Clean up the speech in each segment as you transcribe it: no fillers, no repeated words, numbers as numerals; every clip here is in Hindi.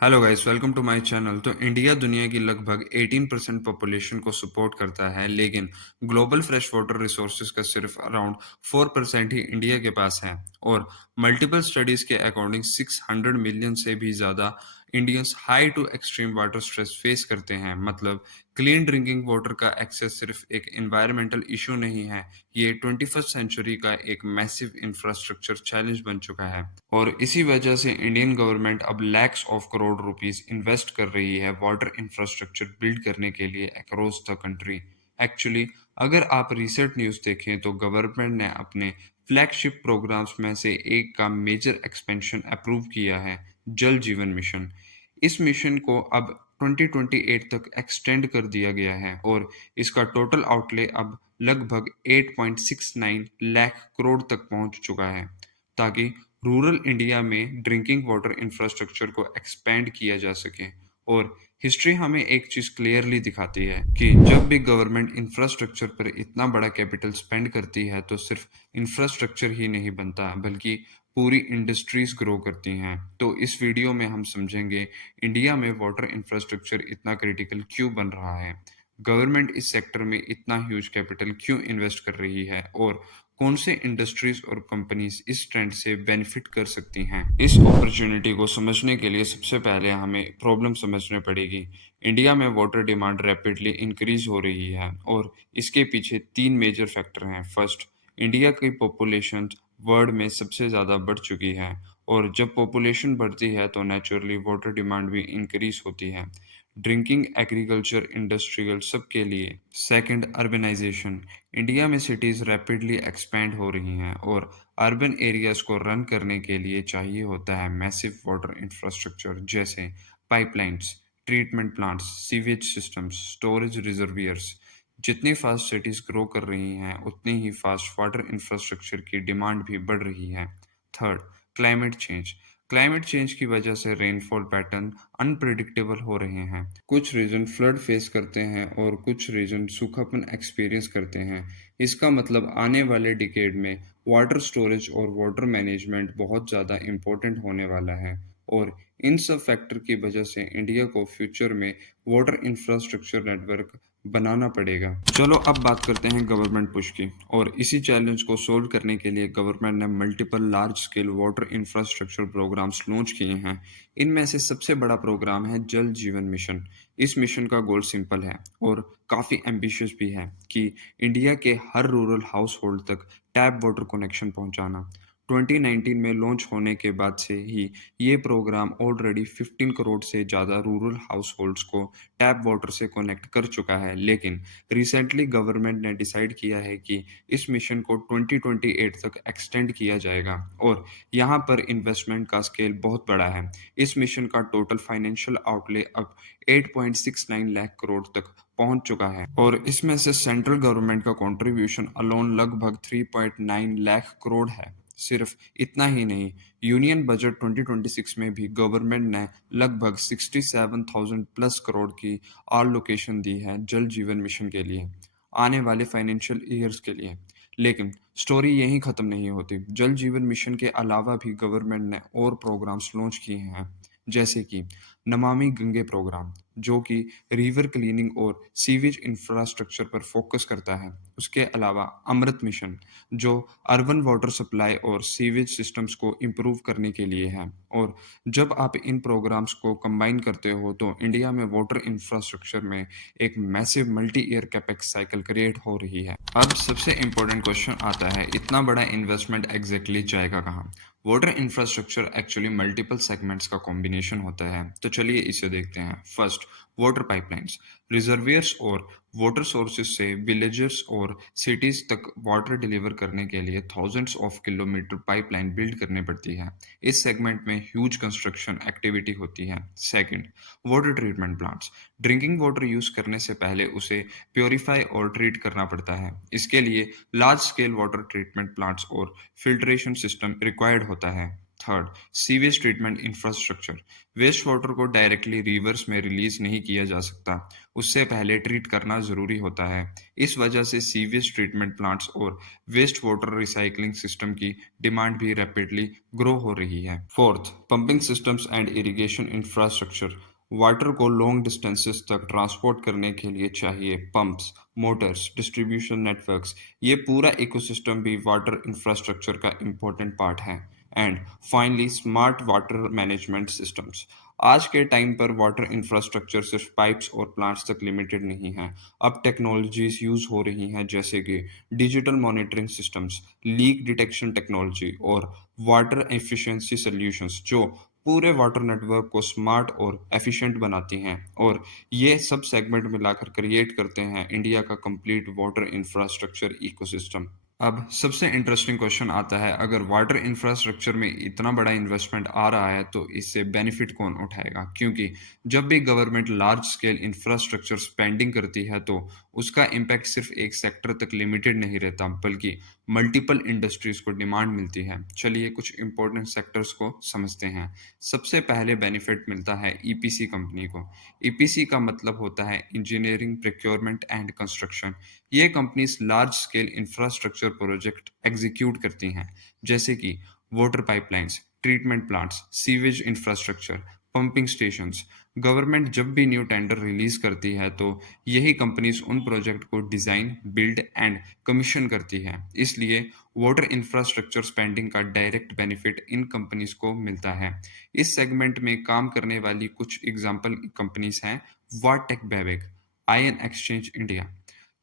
Hello guys, welcome to my channel. तो इंडिया दुनिया की लगभग 18% पॉपुलेशन को सपोर्ट करता है, लेकिन ग्लोबल फ्रेश वाटर रिसोर्सेज का सिर्फ अराउंड 4% ही इंडिया के पास है। और मल्टीपल स्टडीज के अकॉर्डिंग 600 मिलियन से भी ज़्यादा Indians high to extreme water stress face करते हैं। मतलब क्लीन ड्रिंकिंग वाटर का एक्सेस सिर्फ एक एनवायरमेंटल इशू नहीं है, ये 21st सेंचुरी का एक मैसिव इंफ्रास्ट्रक्चर चैलेंज बन चुका है। और इसी वजह से इंडियन गवर्नमेंट अब lakhs of crore rupees invest कर रही है वाटर इंफ्रास्ट्रक्चर बिल्ड करने के लिए अक्रॉस द कंट्री। एक्चुअली अगर आप रिसेंट न्यूज़ देखें तो गवर्नमेंट ने अपने फ्लैगशिप प्रोग्राम्स में से एक का मेजर एक्सपेंशन अप्रूव किया है, जल जीवन मिशन। इस मिशन को अब 2028 तक एक्सटेंड कर दिया गया है और इसका टोटल आउटले अब लगभग 8.69 लाख करोड़ तक पहुंच चुका है, ताकि रूरल इंडिया में ड्रिंकिंग वाटर इंफ्रास्ट्रक्चर को एक्सपेंड किया जा सके। और हिस्ट्री हमें एक चीज़ क्लियरली दिखाती है कि जब भी गवर्नमेंट इंफ्रास्ट्रक्चर पर इतना बड़ा कैपिटल स्पेंड करती है तो सिर्फ इंफ्रास्ट्रक्चर ही नहीं बनता, बल्कि पूरी इंडस्ट्रीज ग्रो करती हैं। तो इस वीडियो में हम समझेंगे इंडिया में वाटर इंफ्रास्ट्रक्चर इतना क्रिटिकल क्यों बन रहा है, गवर्नमेंट इस सेक्टर में इतना ह्यूज कैपिटल क्यों इन्वेस्ट कर रही है, और कौन से इंडस्ट्रीज और कंपनीज इस ट्रेंड से बेनिफिट कर सकती हैं। इस अपॉर्चुनिटी को समझने के लिए सबसे पहले हमें प्रॉब्लम समझनी पड़ेगी। इंडिया में वाटर डिमांड रैपिडली इंक्रीज हो रही है और इसके पीछे तीन मेजर फैक्टर हैं। फर्स्ट, इंडिया की पॉपुलेशन वर्ल्ड में सबसे ज़्यादा बढ़ चुकी है, और जब पॉपुलेशन बढ़ती है तो नेचुरली वाटर डिमांड भी इंक्रीज होती है, ड्रिंकिंग, एग्रीकल्चर, इंडस्ट्रियल, सबके लिए। Second, urbanization. इंडिया में सिटीज़ रैपिडली एक्सपैंड हो रही हैं और अर्बन एरियाज को रन करने के लिए चाहिए होता है मैसिव वाटर इंफ्रास्ट्रक्चर, जैसे pipelines, treatment plants, sewage systems, storage reservoirs. जितनी फास्ट सिटीज़ ग्रो कर रही हैं उतनी ही फास्ट वाटर इंफ्रास्ट्रक्चर की डिमांड भी बढ़ रही है। Third, climate change. Climate change की वजह से रेनफॉल पैटर्न अनप्रिडिक्टेबल हो रहे हैं। कुछ रीजन फ्लड फेस करते हैं और कुछ रीजन सूखापन एक्सपीरियंस करते हैं। इसका मतलब आने वाले डिकेड में वाटर स्टोरेज और वाटर मैनेजमेंट बहुत ज़्यादा इम्पोर्टेंट होने वाला है। और इन सब फैक्टर की वजह से इंडिया को फ्यूचर में वाटर इंफ्रास्ट्रक्चर नेटवर्क बनाना पड़ेगा। चलो अब बात करते हैं गवर्नमेंट पुश की। और इसी चैलेंज को सोल्व करने के लिए गवर्नमेंट ने multiple large scale water infrastructure programs launch किए हैं। इनमें से सबसे बड़ा प्रोग्राम है जल जीवन मिशन। इस मिशन का गोल सिंपल है और काफ़ी एम्बिशियस भी है कि इंडिया के हर रूरल हाउस होल्ड तक टैप वाटर कनेक्शन पहुंचाना। 2019 में लॉन्च होने के बाद से ही ये प्रोग्राम ऑलरेडी 15 करोड़ से ज़्यादा रूरल हाउस होल्ड्स को टैप वाटर से कनेक्ट कर चुका है, लेकिन रिसेंटली गवर्नमेंट ने डिसाइड किया है कि इस मिशन को 2028 तक एक्सटेंड किया जाएगा। और यहाँ पर इन्वेस्टमेंट का स्केल बहुत बड़ा है। इस मिशन का टोटल फाइनेंशियल आउटले अब 8.69 लाख करोड़ तक पहुंच चुका है, और इसमें से सेंट्रल गवर्नमेंट का कंट्रीब्यूशन अलोन लगभग 3.9 लाख करोड़ है। सिर्फ इतना ही नहीं, यूनियन बजट 2026 में भी गवर्नमेंट ने लगभग 67,000 प्लस करोड़ की allocation दी है जल जीवन मिशन के लिए आने वाले फाइनेंशियल ईयर्स के लिए। लेकिन स्टोरी यहीं ख़त्म नहीं होती। जल जीवन मिशन के अलावा भी गवर्नमेंट ने और प्रोग्राम्स लॉन्च किए हैं, जैसे कि नमामि गंगे प्रोग्राम, जो कि रिवर क्लीनिंग और सीवेज इंफ्रास्ट्रक्चर पर फोकस करता है। उसके अलावा अमृत मिशन, जो अर्बन वाटर सप्लाई और सीवेज सिस्टम्स को इम्प्रूव करने के लिए है। और जब आप इन प्रोग्राम्स को कंबाइन करते हो तो इंडिया में वाटर इंफ्रास्ट्रक्चर में एक massive multi year capex cycle create हो रही है। अब सबसे इम्पोर्टेंट क्वेश्चन आता है, इतना बड़ा इन्वेस्टमेंट एग्जैक्टली जाएगा कहाँ? Water infrastructure actually multiple segments का कॉम्बिनेशन होता है, तो चलिए इसे देखते हैं। First, water pipelines. रिजर्वियर्स और वाटर सोर्सेज से विलेजेस और सिटीज तक वाटर डिलीवर करने के लिए thousands of kilometre pipeline build करनी पड़ती है। इस सेगमेंट में ह्यूज कंस्ट्रक्शन एक्टिविटी होती है। Second, water treatment plants. Drinking water use करने से पहले उसे प्योरीफाई और ट्रीट करना पड़ता है। इसके लिए large scale water treatment plants और फिल्ट्रेशन सिस्टम रिक्वायर्ड होता है। Third, sewage treatment infrastructure. Waste water को डायरेक्टली रिवर्स में रिलीज नहीं किया जा सकता। उससे पहले ट्रीट करना ज़रूरी होता है। इस वजह से सीवेज ट्रीटमेंट प्लांट्स और वेस्ट वाटर रिसाइक्लिंग सिस्टम की डिमांड भी रैपिडली ग्रो हो रही है। Fourth, pumping systems and irrigation infrastructure. Water को लॉन्ग डिस्टेंसेस तक ट्रांसपोर्ट करने के लिए चाहिए पंप्स, मोटर्स, डिस्ट्रीब्यूशन नेटवर्क्स। ये पूरा इकोसिस्टम भी वाटर इंफ्रास्ट्रक्चर का इम्पोर्टेंट पार्ट है। And finally, smart water management systems. आज के टाइम पर वाटर इंफ्रास्ट्रक्चर सिर्फ पाइप्स और प्लांट्स तक लिमिटेड नहीं है। अब टेक्नोलॉजीज यूज हो रही हैं जैसे कि digital monitoring systems, leak detection technology और वाटर एफिशिएंसी सॉल्यूशंस जो पूरे वाटर नेटवर्क को स्मार्ट और एफिशिएंट बनाती हैं। और ये सब सेगमेंट मिलाकर क्रिएट करते हैं इंडिया का कंप्लीट वाटर इंफ्रास्ट्रक्चर इकोसिस्टम। अब सबसे इंटरेस्टिंग क्वेश्चन आता है, अगर वाटर इंफ्रास्ट्रक्चर में इतना बड़ा इन्वेस्टमेंट आ रहा है तो इससे बेनिफिट कौन उठाएगा? क्योंकि जब भी government large scale infrastructure spending करती है तो उसका इम्पैक्ट सिर्फ एक सेक्टर तक लिमिटेड नहीं रहता, बल्कि मल्टीपल इंडस्ट्रीज को डिमांड मिलती है। चलिए कुछ इंपॉर्टेंट सेक्टर्स को समझते हैं। सबसे पहले बेनिफिट मिलता है ईपीसी कंपनी को। ईपीसी का मतलब होता है इंजीनियरिंग, प्रोक्योरमेंट एंड कंस्ट्रक्शन। ये companies large scale infrastructure project execute करती हैं, जैसे कि water pipelines, treatment plants, sewage infrastructure, pumping stations. Government जब भी न्यू टेंडर रिलीज करती है तो यही कंपनीज उन प्रोजेक्ट को डिजाइन, बिल्ड एंड कमीशन करती है। इसलिए वाटर इंफ्रास्ट्रक्चर स्पेंडिंग का डायरेक्ट बेनिफिट इन कंपनीज को मिलता है। इस सेगमेंट में काम करने वाली कुछ एग्जांपल कंपनीज हैं। VA Tech Wabag, ion exchange India.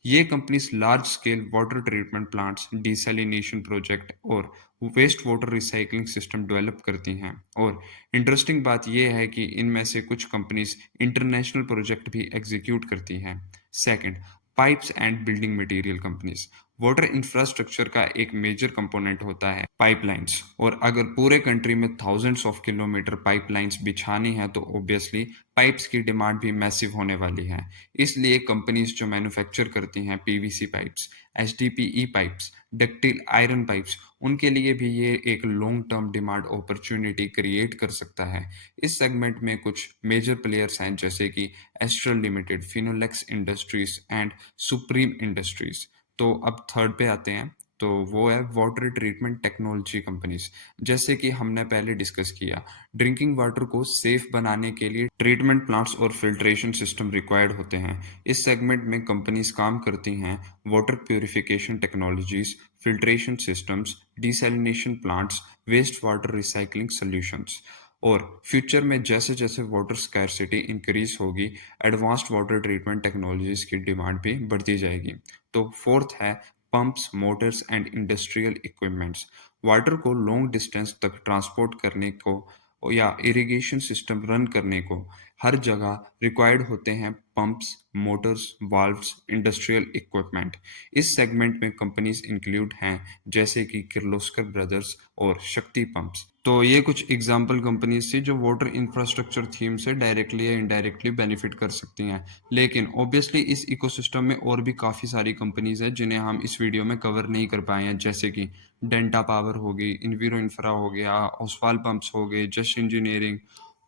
ये companies large scale water treatment plants, desalination project और waste water recycling system develop करती हैं। और इंटरेस्टिंग बात यह है कि इनमें से कुछ कंपनीज इंटरनेशनल प्रोजेक्ट भी एग्जीक्यूट करती हैं। Second, pipes and building material companies. Water infrastructure का एक मेजर कंपोनेंट होता है पाइपलाइंस, और अगर पूरे कंट्री में थाउजेंड्स ऑफ किलोमीटर पाइपलाइंस बिछानी है तो ऑब्वियसली पाइप्स की डिमांड भी मैसिव होने वाली है। इसलिए कंपनीज जो मैन्युफैक्चर करती हैं PVC pipes, HDPE pipes, ductile iron pipes, उनके लिए भी ये एक long term demand opportunity create कर सकता है। इस सेगमेंट में कुछ मेजर प्लेयर्स हैं जैसे कि astral limited, Finolex industries and supreme industries. तो अब थर्ड पे आते हैं, तो वो है वाटर ट्रीटमेंट टेक्नोलॉजी कंपनीज। जैसे कि हमने पहले डिस्कस किया, ड्रिंकिंग वाटर को सेफ बनाने के लिए ट्रीटमेंट प्लांट्स और फिल्ट्रेशन सिस्टम रिक्वायर्ड होते हैं। इस सेगमेंट में कंपनीज काम करती हैं water purification technologies, filtration systems, desalination plants, waste water recycling solutions. और फ्यूचर में जैसे जैसे वाटर स्कैरसिटी इंक्रीज होगी, एडवांस्ड वाटर ट्रीटमेंट टेक्नोलॉजीज की डिमांड भी बढ़ती जाएगी। तो फोर्थ है pumps, motors and industrial equipments. Water को लॉन्ग डिस्टेंस तक ट्रांसपोर्ट करने को या इरिगेशन सिस्टम रन करने को हर जगह रिक्वायर्ड होते हैं pumps, Motors, valves, industrial equipment. इस सेगमेंट में कंपनीज इंक्लूड हैं जैसे कि किर्लोस्कर ब्रदर्स और शक्ति पंप्स। तो ये कुछ एग्जांपल कंपनीज थी जो वाटर इंफ्रास्ट्रक्चर थीम से डायरेक्टली या इनडायरेक्टली बेनिफिट कर सकती हैं। लेकिन ऑब्वियसली इस इकोसिस्टम में और भी काफ़ी सारी कंपनीज हैं जिन्हें हम इस वीडियो में कवर नहीं कर पाए हैं, जैसे कि डेंटा पावर हो गई, इन्वीरो इंफ्रा हो गया, ओसवाल पंप्स हो गए, जस्ट इंजीनियरिंग।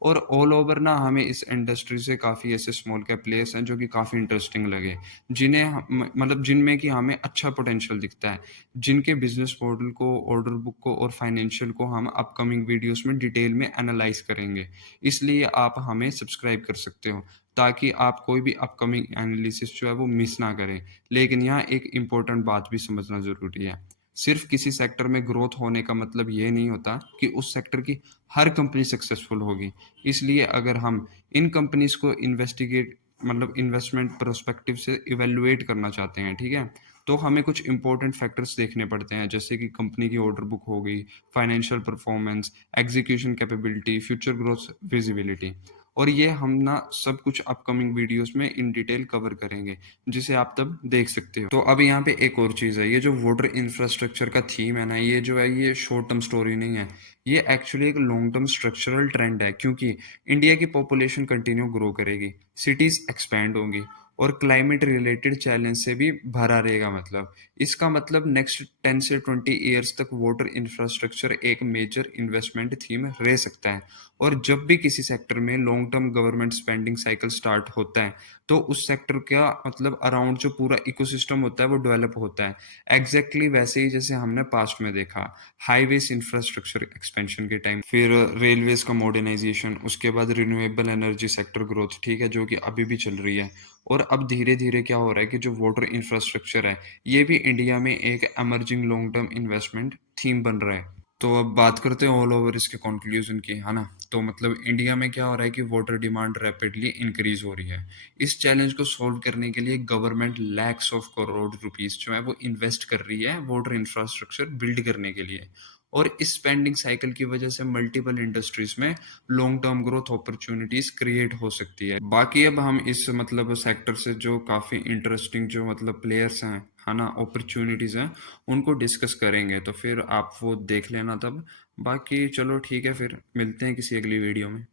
और ऑल ओवर ना हमें इस इंडस्ट्री से काफ़ी ऐसे स्मॉल कैप प्लेयर्स हैं जो कि काफ़ी इंटरेस्टिंग लगे, जिन्हें मतलब जिनमें कि हमें अच्छा पोटेंशियल दिखता है, जिनके बिजनेस मॉडल को, ऑर्डर बुक को और फाइनेंशियल को हम अपकमिंग वीडियोस में डिटेल में एनालाइज करेंगे। इसलिए आप हमें सब्सक्राइब कर सकते हो ताकि आप कोई भी अपकमिंग एनालिसिस जो है वो मिस ना करें। लेकिन यहाँ एक इम्पोर्टेंट बात भी समझना ज़रूरी है, सिर्फ किसी सेक्टर में ग्रोथ होने का मतलब ये नहीं होता कि उस सेक्टर की हर कंपनी सक्सेसफुल होगी। इसलिए अगर हम इन कंपनीज को इन्वेस्टिगेट मतलब इन्वेस्टमेंट पर्सपेक्टिव से इवेलुएट करना चाहते हैं, ठीक है, तो हमें कुछ इंपॉर्टेंट फैक्टर्स देखने पड़ते हैं, जैसे कि कंपनी की ऑर्डर बुक हो गई, financial performance, execution capability, future growth visibility. और ये हम ना सब कुछ अपकमिंग वीडियोस में इन डिटेल कवर करेंगे, जिसे आप तब देख सकते हो। तो अब यहाँ पे एक और चीज़ है, ये जो वाटर इंफ्रास्ट्रक्चर का थीम है ना, ये जो है ये शॉर्ट टर्म स्टोरी नहीं है, ये एक्चुअली एक लॉन्ग टर्म स्ट्रक्चरल ट्रेंड है। क्योंकि इंडिया की पॉपुलेशन कंटिन्यू ग्रो करेगी, सिटीज एक्सपैंड होंगी, और क्लाइमेट रिलेटेड चैलेंज से भी भरा रहेगा मतलब। इसका मतलब नेक्स्ट 10 से 20 ईयर्स तक वाटर इंफ्रास्ट्रक्चर एक मेजर इन्वेस्टमेंट थीम रह सकता है। और जब भी किसी सेक्टर में long term government spending cycle start होता है, तो उस सेक्टर का मतलब अराउंड जो पूरा इकोसिस्टम होता है वो डेवलप होता है। एग्जैक्टली वैसे ही जैसे हमने पास्ट में देखा, हाईवेज इंफ्रास्ट्रक्चर एक्सपेंशन के टाइम, फिर रेलवेज का मॉडर्नाइजेशन, उसके बाद रिन्यूएबल एनर्जी सेक्टर ग्रोथ, ठीक है, जो कि अभी भी चल रही है। और अब धीरे धीरे क्या हो रहा है कि जो वाटर इंफ्रास्ट्रक्चर है, ये भी इंडिया में एक emerging long term investment theme बन रहा है। तो अब बात करते हैं ऑल ओवर इसके कंक्लूजन की, है ना। तो मतलब इंडिया में क्या हो रहा है कि वाटर डिमांड रैपिडली इंक्रीज हो रही है। इस चैलेंज को सॉल्व करने के लिए government lakhs of crore rupees जो है वो इन्वेस्ट कर रही है वाटर इंफ्रास्ट्रक्चर बिल्ड करने के लिए। और इस स्पेंडिंग साइकिल की वजह से मल्टीपल इंडस्ट्रीज में long term growth opportunities create हो सकती है। बाकी अब हम इस मतलब सेक्टर से जो काफी इंटरेस्टिंग जो मतलब प्लेयर्स हैं, है ना, अपॉर्चुनिटीज हैं, उनको डिस्कस करेंगे। तो फिर आप वो देख लेना तब। बाकी चलो ठीक है, फिर मिलते हैं किसी अगली वीडियो में।